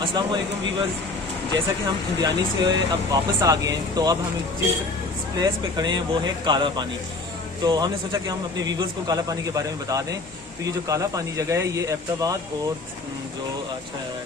अस्सलाम वालेकुम वीवर्स। जैसा कि हम इंडियानी से अब वापस आ गए हैं, तो अब हम जिस प्लेस पे खड़े हैं वो है काला पानी। तो हमने सोचा कि हम अपने व्यूवर्स को काला पानी के बारे में बता दें। तो ये जो काला पानी जगह है ये एबटाबाद और जो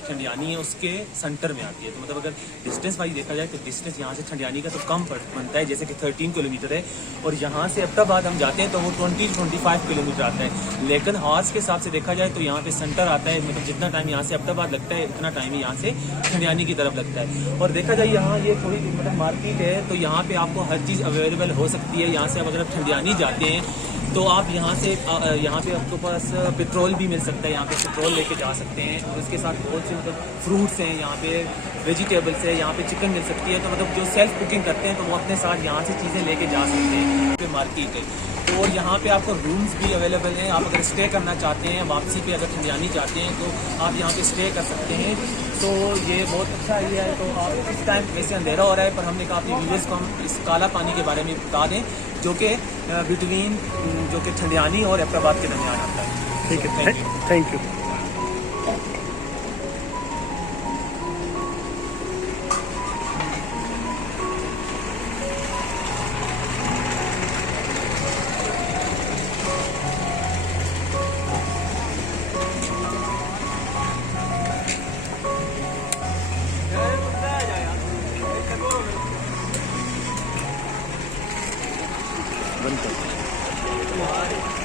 ठंडियानी है उसके सेंटर में आती है। तो मतलब अगर डिस्टेंस वाइज देखा जाए तो डिस्टेंस यहाँ से ठंडियानी का तो कम बनता है, जैसे कि 13 किलोमीटर है, और यहाँ से एबटाबाद हम जाते हैं तो वो 20-25 किलोमीटर आता है। लेकिन हॉर्स के हिसाब से देखा जाए तो यहाँ पे सेंटर आता है, मतलब जितना टाइम यहाँ से एबटाबाद लगता है उतना टाइम यहाँ से ठंडियानी की तरफ लगता है। और देखा जाए यहाँ ये थोड़ी मतलब मार्केट है, तो यहाँ पे आपको हर चीज़ अवेलेबल हो सकती है। यहाँ से अब अगर आप ठंडियानी जाते हैं तो आप यहाँ पे आपके पास पेट्रोल भी मिल सकता है, यहाँ पे पेट्रोल लेके जा सकते हैं। और उसके साथ बहुत से मतलब फ्रूट्स हैं, यहाँ पे वेजिटेबल्स है, यहाँ पे चिकन मिल सकती है। तो मतलब जो सेल्फ कुकिंग करते हैं तो वो अपने साथ यहाँ से चीज़ें लेके जा सकते हैं। यहाँ पे मार्केट है, तो यहाँ पे आपको रूम्स भी अवेलेबल हैं। आप अगर स्टे करना चाहते हैं वापसी पे अगर ठंडियानी जाते हैं तो आप यहाँ पे स्टे कर सकते हैं। तो ये बहुत अच्छा एरिया है। तो आप इस टाइम वैसे अंधेरा हो रहा है, पर हमने कहा अपने व्यूअर्स को हम इस काला पानी के बारे में बता दें, जो कि बिटवीन जो कि ठंडियानी और एबटाबाद के दरमियान आता है। ठीक है, थैंक यू। बंद कर।